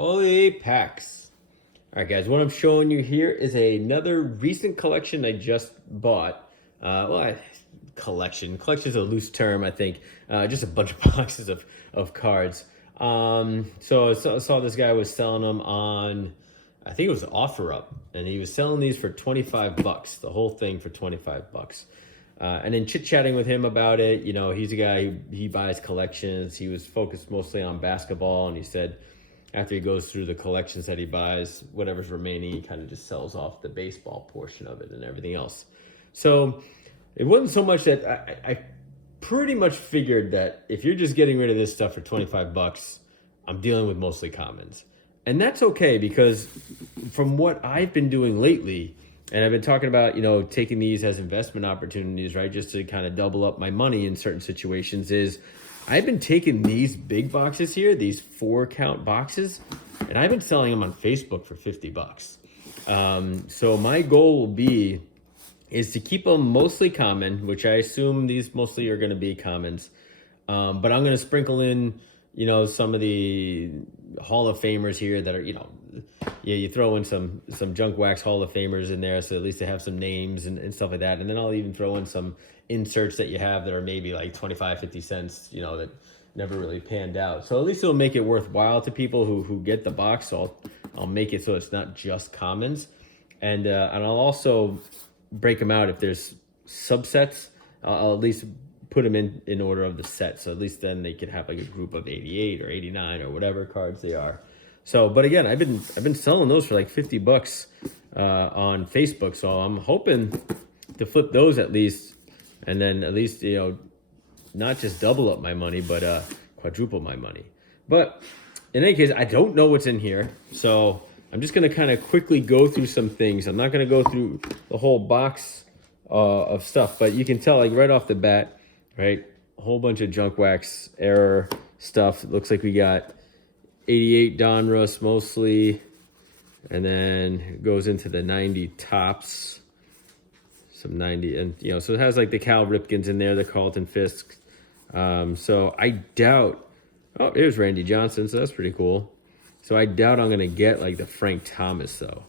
Holy packs. All right, guys, what I'm showing you here is another recent collection I just bought. Collection. Collection is a loose term, I think. Just a bunch of boxes of cards. So I saw this guy was selling them on, I think it was OfferUp, and he was selling these for 25 bucks, the whole thing for 25 bucks. And then chit-chatting with him about it, you know, he's a guy, he buys collections. He was focused mostly on basketball, and he said after he goes through the collections that he buys, whatever's remaining, he kind of just sells off the baseball portion of it and everything else. So it wasn't so much that I pretty much figured that if you're just getting rid of this stuff for 25 bucks, I'm dealing with mostly commons. And that's okay, because from what I've been doing lately, and I've been talking about, you know, taking these as investment opportunities, right, just to kind of double up my money in certain situations, is I've been taking these big boxes here, these 4-count boxes, and I've been selling them on Facebook for 50 bucks. So my goal will is to keep them mostly common, which I assume these mostly are going to be commons. But I'm going to sprinkle in, you know, some of the Hall of Famers here that are, you know, you throw in some junk wax Hall of Famers in there, so at least they have some names and stuff like that. And then I'll even throw in some inserts that you have that are maybe like 25, 50 cents, you know, that never really panned out. So at least it'll make it worthwhile to people who get the box. So I'll make it so it's not just commons. And I'll also break them out if there's subsets. I'll at least put them in order of the set. So at least then they could have like a group of 88 or 89 or whatever cards they are. So, but again, I've been selling those for like 50 bucks on Facebook. So I'm hoping to flip those at least, and then at least, you know, not just double up my money, but quadruple my money. But in any case, I don't know what's in here. So I'm just going to kind of quickly go through some things. I'm not going to go through the whole box of stuff, but you can tell like right off the bat, right? A whole bunch of junk wax error stuff. It looks like we got 88 Donruss mostly, and then it goes into the 90 tops, some 90, and you know, so it has like the Cal Ripkens in there, the Carlton Fisks. So I doubt, oh, here's Randy Johnson, so that's pretty cool. So I doubt I'm going to get like the Frank Thomas though,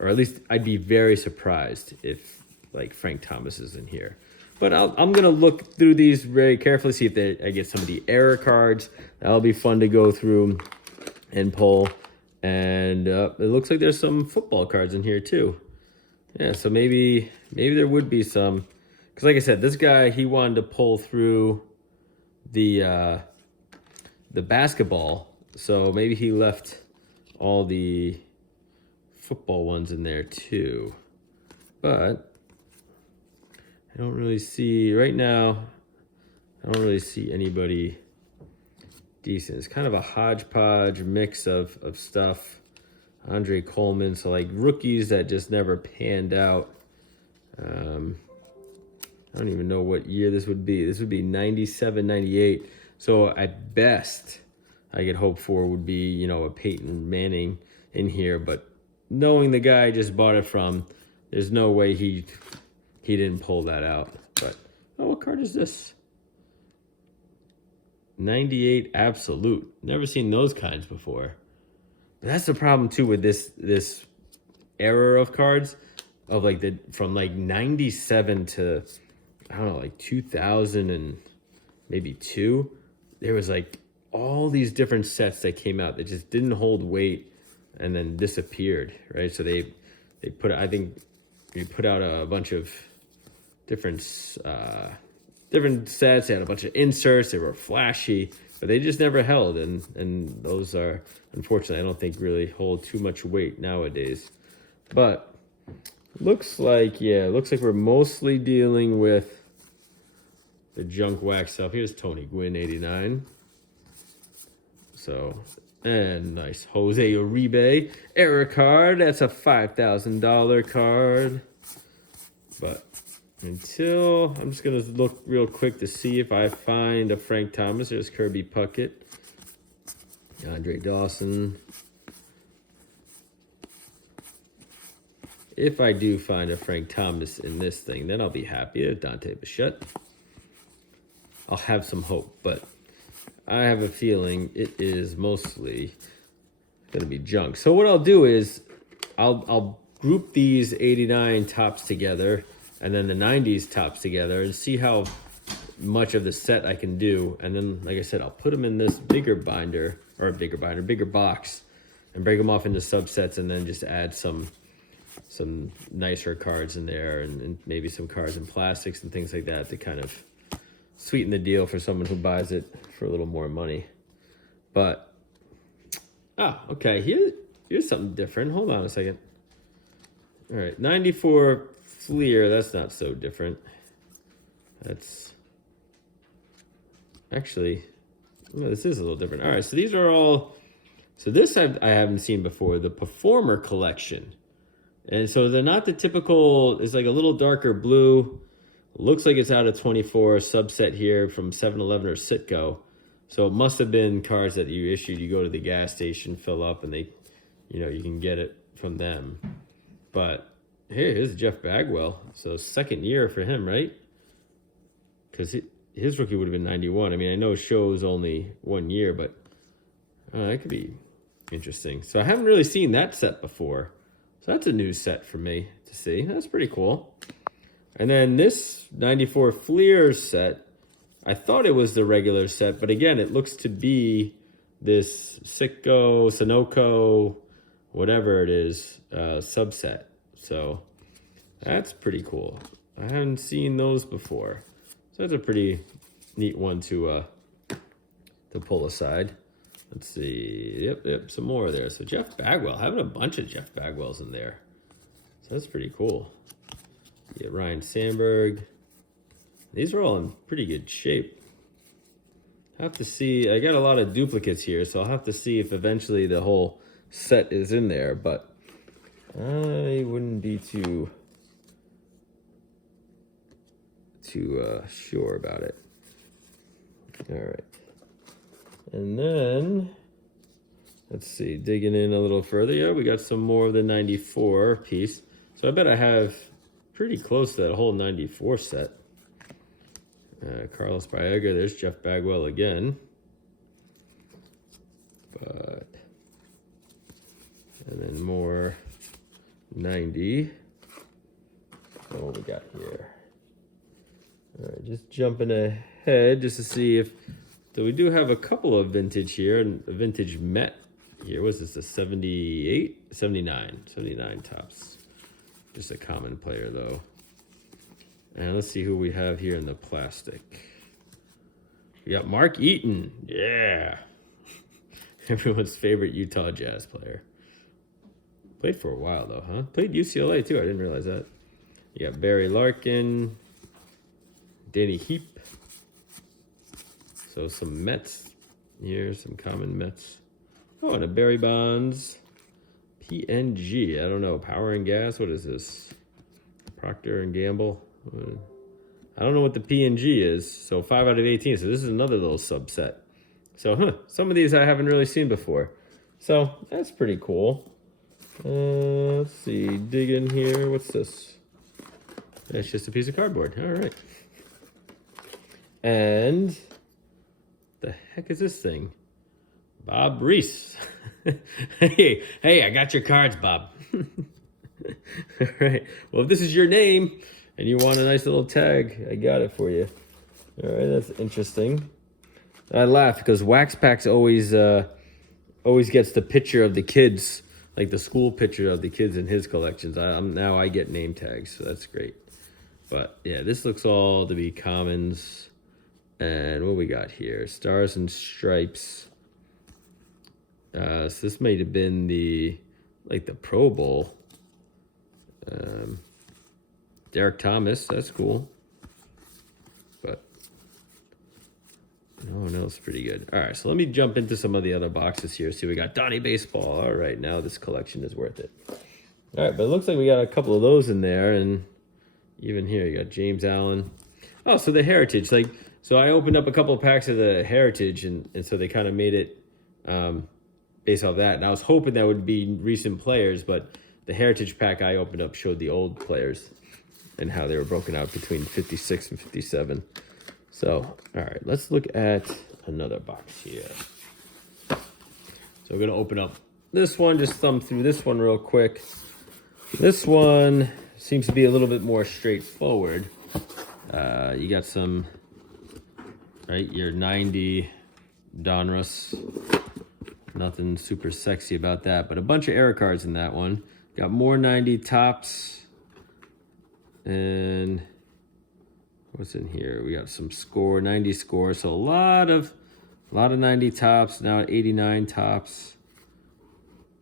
or at least I'd be very surprised if like Frank Thomas is in here. But I'm going to look through these very carefully, see if I get some of the error cards. That'll be fun to go through and pull. And it looks like there's some football cards in here too. Yeah, so maybe there would be some. Because like I said, this guy, he wanted to pull through the basketball. So maybe he left all the football ones in there too. But I don't really see, right now, I don't really see anybody decent. It's kind of a hodgepodge mix of stuff. Andre Coleman, so like rookies that just never panned out. I don't even know what year this would be. This would be 97, 98. So at best, I could hope for would be, you know, a Peyton Manning in here. But knowing the guy I just bought it from, there's no way he didn't pull that out. But, oh, what card is this? 98 Absolute. Never seen those kinds before. But that's the problem, too, with this era of cards. Of, like, from, like, 97 to, I don't know, like, 2000 and maybe 2. There was, like, all these different sets that came out that just didn't hold weight and then disappeared, right? So they put, I think, they put out a bunch of different sets. They had a bunch of inserts. They were flashy, but they just never held. And those are, unfortunately, I don't think really hold too much weight nowadays. But looks like we're mostly dealing with the junk wax stuff. Here's Tony Gwynn, 89. So, and nice Jose Uribe error card. That's a $5,000 card. But until, I'm just going to look real quick to see if I find a Frank Thomas. There's Kirby Puckett, Andre Dawson. If I do find a Frank Thomas in this thing, then I'll be happy. There's Dante Bichette. I'll have some hope, but I have a feeling it is mostly gonna be junk. So what I'll do is I'll group these 89 tops together and then the 90s tops together and see how much of the set I can do. And then, like I said, I'll put them in this bigger box and break them off into subsets and then just add some nicer cards in there and maybe some cards in plastics and things like that to kind of sweeten the deal for someone who buys it for a little more money. But, okay, here's something different. Hold on a second. All right, 94 Fleer, that's not so different. That's actually, well, this is a little different. All right, so these are all, so this I haven't seen before, the Performer Collection. And so they're not the typical, it's like a little darker blue. Looks like it's out of 24, subset here from 7-Eleven or Citgo. So it must have been cards that you issued. You go to the gas station, fill up, and they, you can get it from them. But here's Jeff Bagwell. So second year for him, right? Because his rookie would have been 91. I mean, I know show's only 1 year, but that could be interesting. So I haven't really seen that set before. So that's a new set for me to see. That's pretty cool. And then this 94 Fleer set, I thought it was the regular set, but again, it looks to be this Sitco, Sunoco, whatever it is, subset. So that's pretty cool. I haven't seen those before. So that's a pretty neat one to pull aside. Let's see. Yep, some more there. So Jeff Bagwell, having a bunch of Jeff Bagwells in there. So that's pretty cool. Yeah, Ryan Sandberg. These are all in pretty good shape. I have to see. I got a lot of duplicates here, so I'll have to see if eventually the whole set is in there, but I wouldn't be too sure about it. All right. And then, let's see, digging in a little further. Yeah, we got some more of the 94 piece. So I bet I have pretty close to that whole 94 set. Carlos Baerga, there's Jeff Bagwell again. And then more 90. What we got here? All right, just jumping ahead just to see if, so we do have a couple of vintage here, and a vintage Met here. Was this a 78? 79 tops. Just a common player though. And let's see who we have here in the plastic. We got Mark Eaton. Yeah. Everyone's favorite Utah Jazz player. Played for a while though, huh? Played UCLA too, I didn't realize that. You got Barry Larkin, Danny Heap. So some Mets here, some common Mets. Oh, and a Barry Bonds. PNG, I don't know, Power and Gas, what is this? Procter and Gamble. I don't know what the PNG is. So 5 out of 18, so this is another little subset. So, some of these I haven't really seen before. So, that's pretty cool. Let's see, dig in here. What's this? That's just a piece of cardboard. All right. And the heck is this thing? Bob Reese. hey, I got your cards, Bob. All right. Well, if this is your name and you want a nice little tag, I got it for you. All right, that's interesting. I laugh because Wax Packs always gets the picture of the kids, like the school picture of the kids in his collections. Now I get name tags, so that's great. But yeah, this looks all to be commons. And what we got here? Stars and Stripes. So this might have been the Pro Bowl. Derek Thomas, that's cool. But no one else pretty good. All right, so let me jump into some of the other boxes here. See, we got Donnie Baseball. All right, now this collection is worth it. All right, but it looks like we got a couple of those in there. And even here, you got James Allen. Oh, so the Heritage. So I opened up a couple of packs of the Heritage, and so they kind of made it based off that. And I was hoping that would be recent players, but the Heritage pack I opened up showed the old players and how they were broken out between 56 and 57. So, all right, let's look at another box here. So we're going to open up this one, just thumb through this one real quick. This one seems to be a little bit more straightforward. You got some, right, your 90 Donruss. Nothing super sexy about that, but a bunch of error cards in that one. Got more 90 tops. And what's in here? We got some score, 90 score. So a lot of 90 tops, now 89 tops,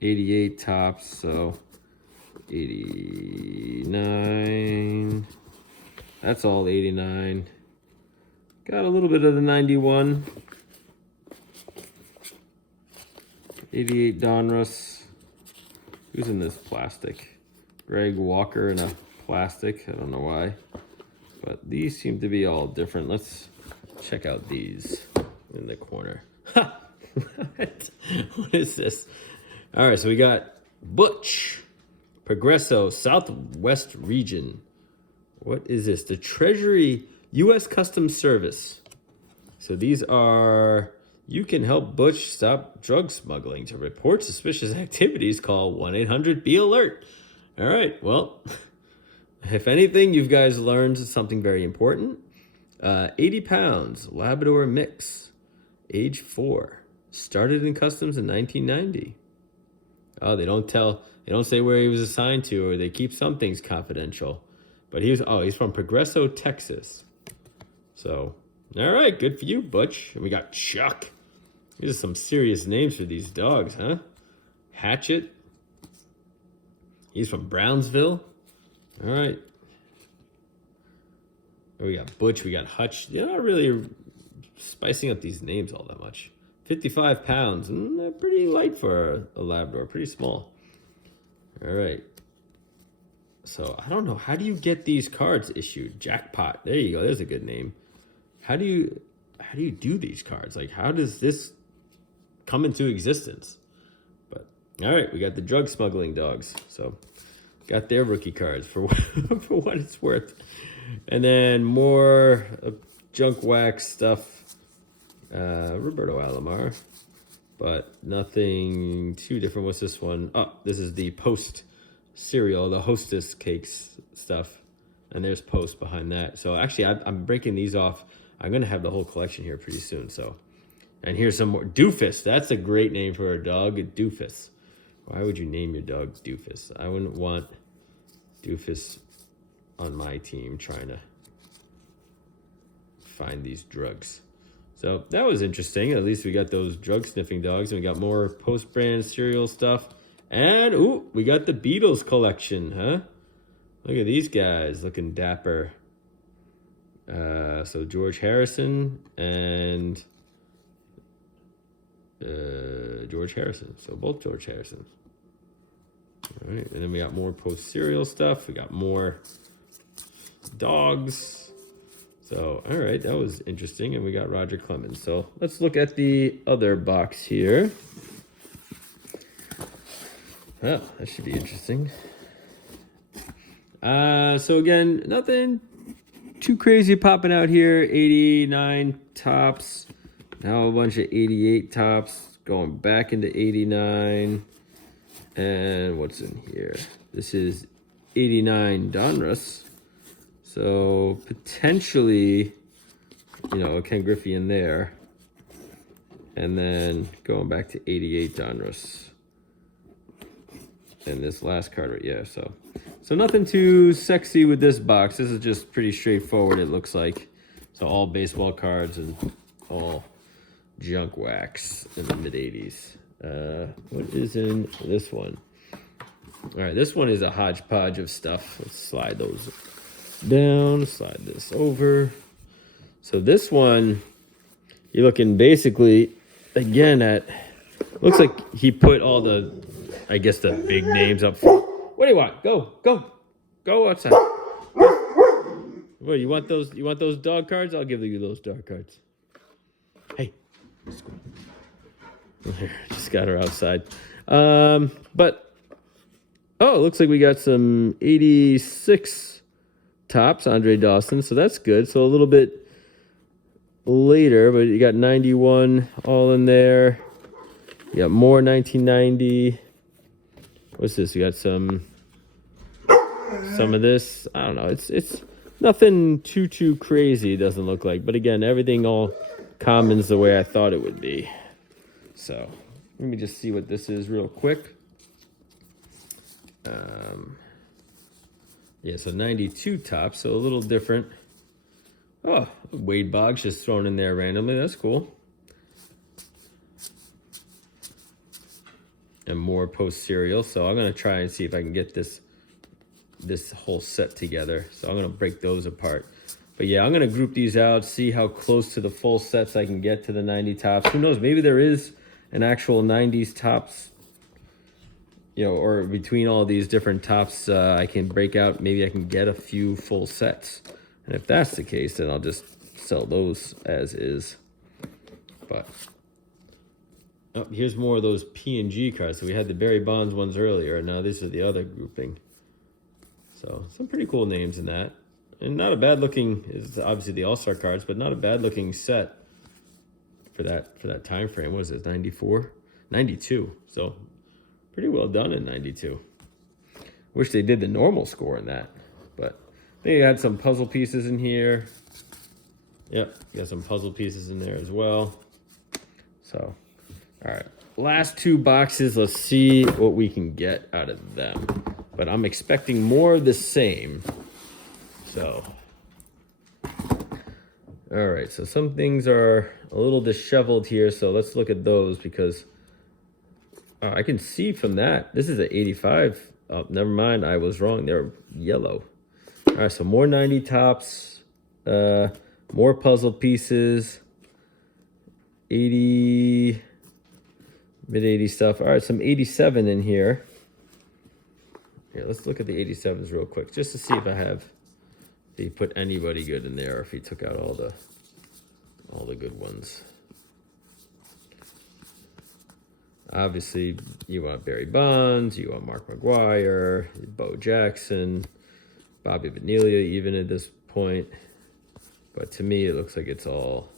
88 tops, so 89. That's all 89. Got a little bit of the 91. 88 Donruss. Who's in this plastic? Greg Walker in a plastic. I don't know why. But these seem to be all different. Let's check out these in the corner. What is this? All right, so we got Butch, Progresso, Southwest Region. What is this? The Treasury U.S. Customs Service. So these are, you can help Butch stop drug smuggling. To report suspicious activities, call 1-800-BE-ALERT. All right, well, if anything, you guys learned something very important. 80 pounds, Labrador mix, age 4. Started in customs in 1990. Oh, they don't say where he was assigned to, or they keep some things confidential. But he's from Progresso, Texas. So, all right, good for you, Butch. And we got Chuck. These are some serious names for these dogs, huh? Hatchet. He's from Brownsville. All right. We got Butch, we got Hutch. They're not really spicing up these names all that much. 55 pounds. Pretty light for a Labrador. Pretty small. All right. So, I don't know. How do you get these cards issued? Jackpot. There you go. There's a good name. How do you do these cards? Like, how does this come into existence? But, all right. We got the drug smuggling dogs. So, got their rookie cards for for what it's worth. And then more junk wax stuff. Roberto Alomar. But nothing too different. What's this one? Oh, this is the Post cereal, the Hostess cakes stuff. And there's Post behind that. So actually, I'm breaking these off. I'm going to have the whole collection here pretty soon. So, and here's some more. Doofus. That's a great name for a dog. Doofus. Why would you name your dog Doofus? I wouldn't want Doofus on my team trying to find these drugs. So that was interesting. At least we got those drug sniffing dogs, and we got more Post brand cereal stuff. And ooh, we got the Beatles collection, huh? Look at these guys looking dapper. So George Harrison and George Harrison. So both George Harrison. All right, and then we got more Post cereal stuff. We got more dogs. So, all right, that was interesting. And we got Roger Clemens. So let's look at the other box here. Oh, that should be interesting. So again, nothing too crazy popping out here. 89 tops. Now a bunch of 88 tops. Going back into 89. And what's in here? This is 89 Donruss. So potentially, a Ken Griffey in there. And then going back to 88 Donruss. And this last card right, yeah, so nothing too sexy with this box. This is just pretty straightforward, it looks like. So all baseball cards and all junk wax in the mid-80s. What is in this one? All right, this one is a hodgepodge of stuff. Let's slide those down, slide this over. So this one, you're looking basically, again, at, looks like he put all the, I guess, the big names up front. What do you want? Go outside. What, you want those dog cards? I'll give you those dog cards. Hey, let's go. Just got her outside. But it looks like we got some 86 tops, Andre Dawson, so that's good. So a little bit later, but you got 91 all in there. We got more 1990. What's this? We got some of this. I don't know. It's nothing too crazy. It doesn't look like. But again, everything all commons the way I thought it would be. So let me just see what this is real quick. Yeah, so 92 tops, so a little different. Oh, Wade Boggs just thrown in there randomly. That's cool. And more post cereal. So I'm gonna try and see if I can get this whole set together. So I'm gonna break those apart. But yeah, I'm gonna group these out, see how close to the full sets I can get to the 90 tops. Who knows? Maybe there is an actual 90s tops, you know, or between all these different tops, I can break out. Maybe I can get a few full sets. And if that's the case, then I'll just sell those as is. But oh, here's more of those P&G cards. So we had the Barry Bonds ones earlier, and now these are the other grouping. So some pretty cool names in that. And not a bad looking, is obviously the All-Star cards, but not a bad looking set for that time frame. What is it, 94? 92. So pretty well done in 92. Wish they did the normal score in that. But I think I had some puzzle pieces in here. Yep, got some puzzle pieces in there as well. So, all right. Last two boxes, let's see what we can get out of them. But I'm expecting more of the same. So, all right. So some things are a little disheveled here. So let's look at those because I can see from that. This is an 85. Oh, never mind. I was wrong. They're yellow. All right. So more 90 tops. More puzzle pieces. 80. Mid-80 stuff. All right. Some 87 in here. Here, let's look at the 87s real quick just to see if if he put anybody good in there or if he took out all the good ones. Obviously, you want Barry Bonds, you want Mark McGwire, Bo Jackson, Bobby Bonilla even at this point. But to me, it looks like it's all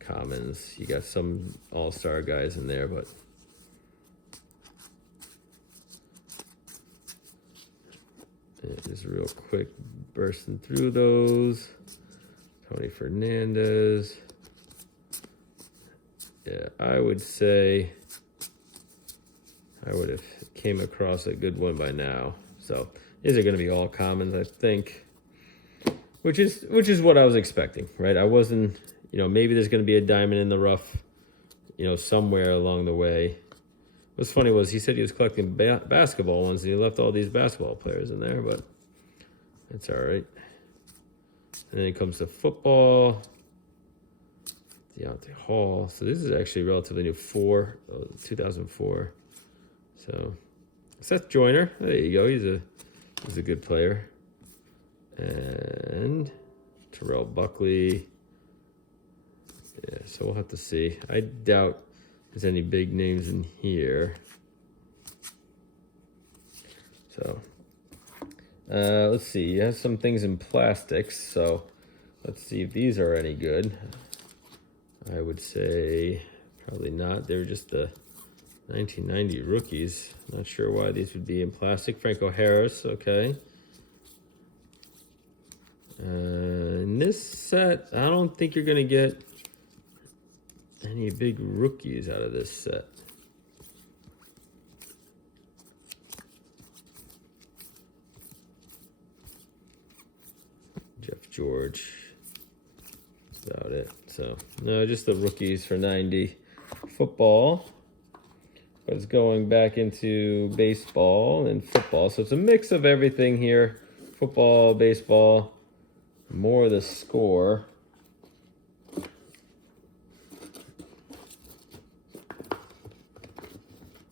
commons. You got some all-star guys in there, but just real quick, bursting through those. Tony Fernandez. Yeah, I would say I would have came across a good one by now. So these are going to be all commons, I think, which is what I was expecting, right? I wasn't, you know, maybe there's going to be a diamond in the rough, you know, somewhere along the way. What's funny was he said he was collecting basketball ones, and he left all these basketball players in there, but it's all right. And then it comes to football. Deontay Hall. So this is actually relatively new, 2004. So Seth Joyner, there you go. He's a good player. And Terrell Buckley. Yeah, so we'll have to see. I doubt there's any big names in here. So let's see. You have some things in plastics. So let's see if these are any good. I would say probably not. They're just the 1990 rookies. Not sure why these would be in plastic. Franco Harris, okay. In this set, I don't think you're going to get any big rookies out of this set. Jeff George. That's about it. So, no, just the rookies for 90. Football. But it's going back into baseball and football. So it's a mix of everything here. Football, baseball. More of the score.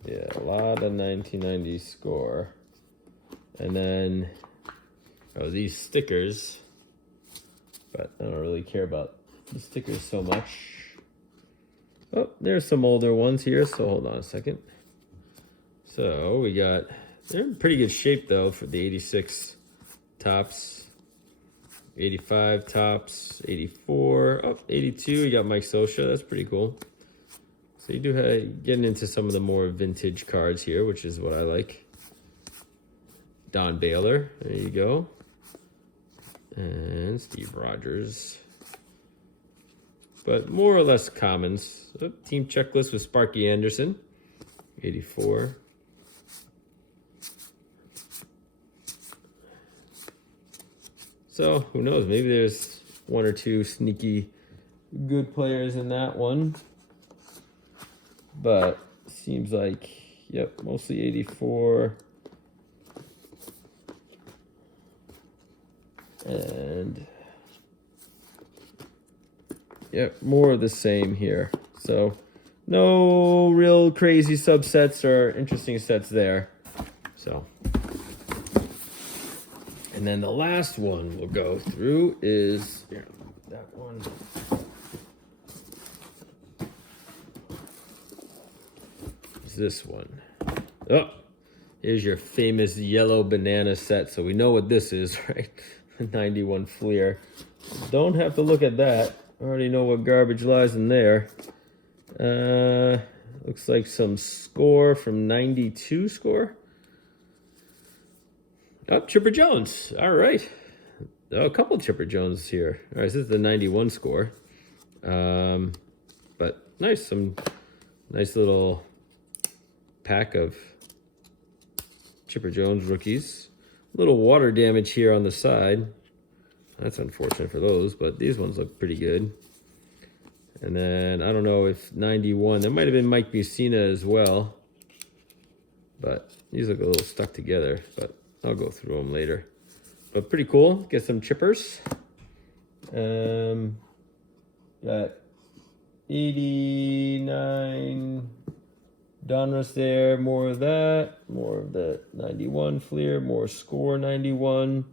Yeah, a lot of 1990 score. And then, these stickers. But I don't really care about the stickers so much. Oh, there's some older ones here, so hold on a second. So we got, they're in pretty good shape though for the 86 tops. 85 tops, 84, 82, we got Mike Scioscia, that's pretty cool. So you do have, getting into some of the more vintage cards here, which is what I like. Don Baylor, there you go. And Steve Rogers. But more or less commons. Oh, team checklist with Sparky Anderson, 84. So who knows? Maybe there's one or two sneaky good players in that one. But seems like, yep, mostly 84. And yep, more of the same here. So no real crazy subsets or interesting sets there. So, and then the last one we'll go through is here, that one. Is this one. Oh, here's your famous yellow banana set. So we know what this is, right? 91 Fleer. Don't have to look at that. I already know what garbage lies in there. Looks like some score from 92 score. Oh, Chipper Jones. All right. Oh, a couple Chipper Jones here. All right, this is the 91 score. But nice. Some nice little pack of Chipper Jones rookies. Little water damage here on the side. That's unfortunate for those, but these ones look pretty good. And then I don't know if 91, there might have been Mike Mussina as well. But these look a little stuck together, but I'll go through them later. But pretty cool. Get some chippers. Got 89 Donruss there, more of that, more of the 91 Fleer, more score 91,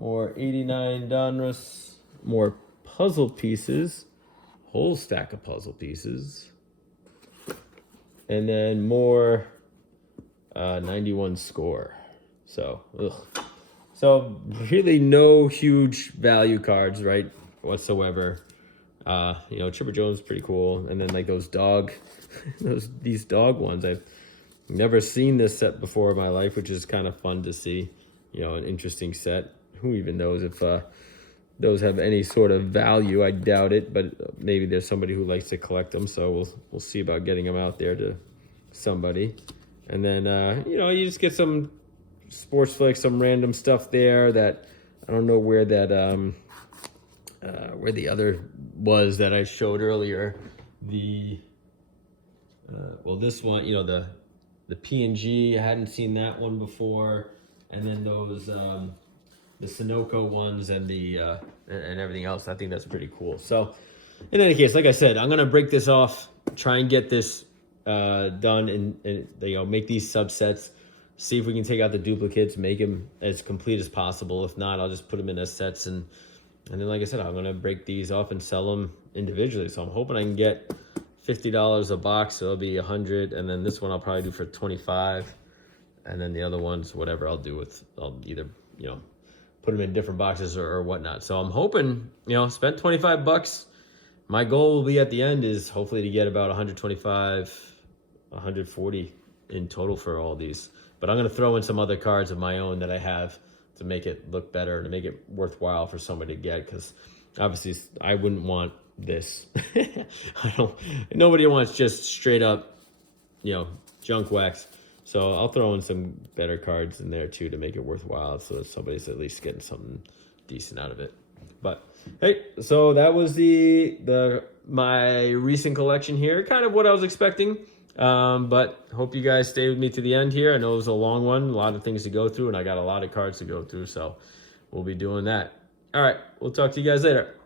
more 89 Donruss, more puzzle pieces, whole stack of puzzle pieces, and then more 91 score. So, so really no huge value cards, right, whatsoever. You know, Chipper Jones is pretty cool, and then like those dog. These dog ones, I've never seen this set before in my life, which is kind of fun to see. You know, an interesting set. Who even knows if those have any sort of value? I doubt it, but maybe there's somebody who likes to collect them, so we'll see about getting them out there to somebody. And then you know, you just get some sports flicks, some random stuff there that I don't know where that where the other was that I showed earlier. The well, this one, you know, the PNG, I hadn't seen that one before, and then those the Sunoco ones and the and everything else. I think that's pretty cool. So, in any case, like I said, I'm gonna break this off, try and get this done, and you know, make these subsets. See if we can take out the duplicates, make them as complete as possible. If not, I'll just put them in as sets, and then, like I said, I'm gonna break these off and sell them individually. So I'm hoping I can get $50 a box, so it'll be 100, and then this one I'll probably do for 25, and then the other ones, whatever I'll do with, I'll either, you know, put them in different boxes or whatnot. So I'm hoping, you know, spend 25 bucks. My goal will be at the end is hopefully to get about 125, 140 in total for all these. But I'm gonna throw in some other cards of my own that I have to make it look better, to make it worthwhile for somebody to get, because obviously I wouldn't want this. Nobody wants just straight up, you know, junk wax. So I'll throw in some better cards in there too to make it worthwhile, so that somebody's at least getting something decent out of it. But hey, so that was my recent collection here, kind of what I was expecting. But hope you guys stay with me to the end here. I know it was a long one, a lot of things to go through, and I got a lot of cards to go through, so we'll be doing that. All right, we'll talk to you guys later.